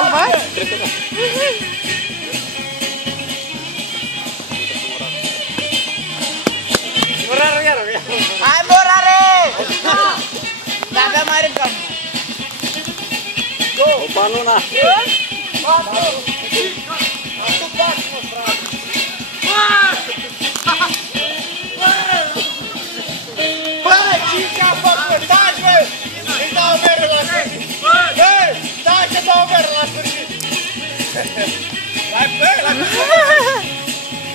salvat? Cred că da. Morarul iară. Hai, Morare! Da, avea mai râncăm. Opa, Nuna! Bă, ce a făcut? Taci, bă! Îi dau meră la sfârșit! Bă, taci că dau meră la sfârșit!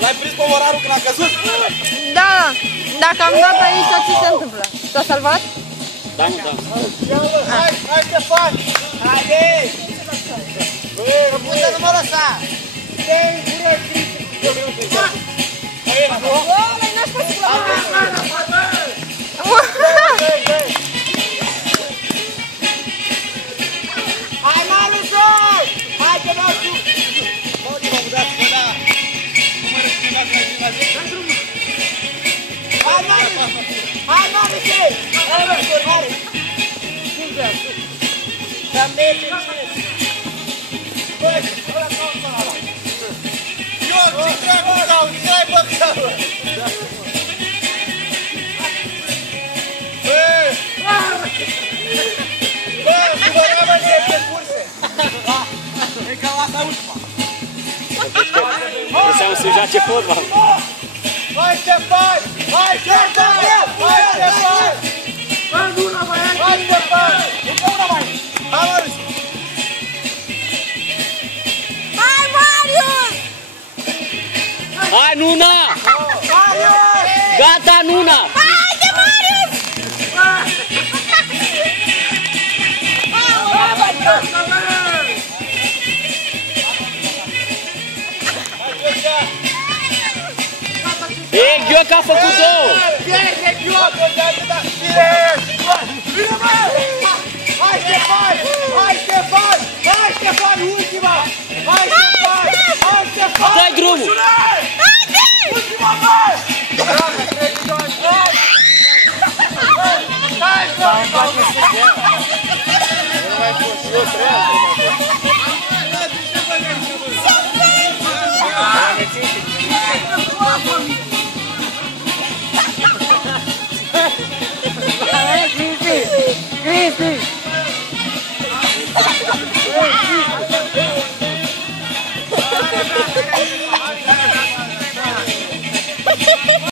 L-ai prins pe Morarul când a căzut? Da, dacă am dat pe aici, ce se întâmplă? S-a salvat? Da, nu, da. Hai, Ștefan! Haide! Bă, Pută numărul ăsta! te-ai curățit! Ăla-i n-aș fost la Hai, Malușor! Hai, că n-au știu! Hai, Malușor! Hai, Malușor! Hai! Să mergem și... Băi, ăla caută ăla! Eu, ce treabă caut? Ce-ai băgat? Bă, de curse! E ca asta ultima! Înseamnă să joace fotbal. Hai, Ștefan! Hai, Ștefan! Hai, Ștefan! Hai, Ștefan! Încă una mai! Hai, Marius! Hai, Marius! Hai, Nuna! Marius! Gata, Nuna! Haide, Marius! E, Ghioca a făcut două! Bine, Ghioca! Bine, mă! Hai, Ștefan! Hai, Ștefan! Hai, Ștefan, ultima! Hai, Ștefan! Hai, Ștefan! Dă-i drumul! Ultima, bă! Hai, Ștefan! Nu mai pot, eu trebuie.